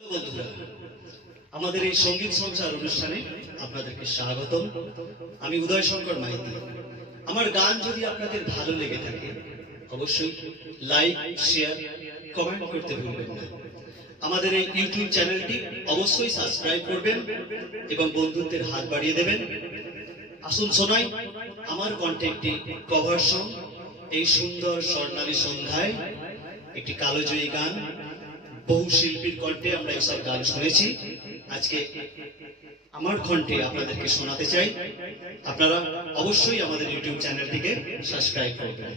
বন্ধুরা, আমাদের এই সঙ্গীত সঞ্চার অনুষ্ঠানে আপনাদেরকে স্বাগতম। আমি উদয় শঙ্কর মাইতি। আমার গান যদি আপনাদের ভালো লেগে থাকে অবশ্যই লাইক, শেয়ার, কমেন্ট করতে ভুলবেন না। আমাদের এই ইউটিউব চ্যানেলটি অবশ্যই সাবস্ক্রাইব করবেন এবং বন্ধুত্বের হাত বাড়িয়ে দেবেন। আসুন শোনাই আমার কণ্ঠে একটি কভার সং। এই সুন্দর স্বর্ণালী সন্ধ্যায় একটি কালোজয়ী গান, বহু শিল্পীর কণ্ঠে আমরা এইসব গান শুনেছি। আজকে আমার কণ্ঠে আপনাদেরকে শোনাতে চাই। আপনারা অবশ্যই আমাদের ইউটিউব চ্যানেলটিকে সাবস্ক্রাইব করবেন।